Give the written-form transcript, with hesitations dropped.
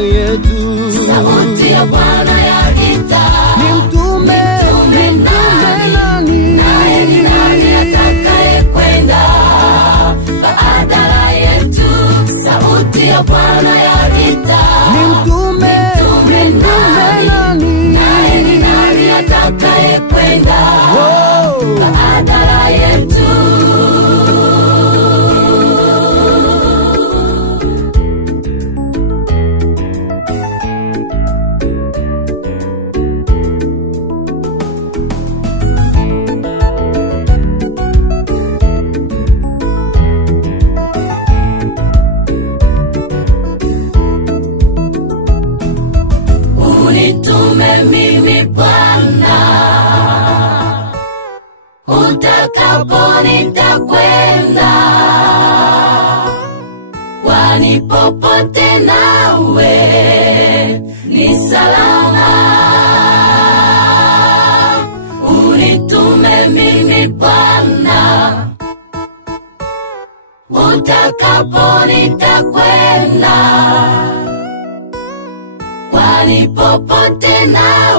yetu. Sauti ya Bwana yaita, nimtume nani? Naye ni nani atakaye kwenda badala yetu? Sauti ya Bwana yaita, nimtume nani? Naye ni nani atakaye kwenda badala yetu? Unitume mimi Bwana, utakapo nitakwenda, kwani popote nawe ni salama. Unitume mimi Bwana, utakapo nitakwenda, kwani popote nawe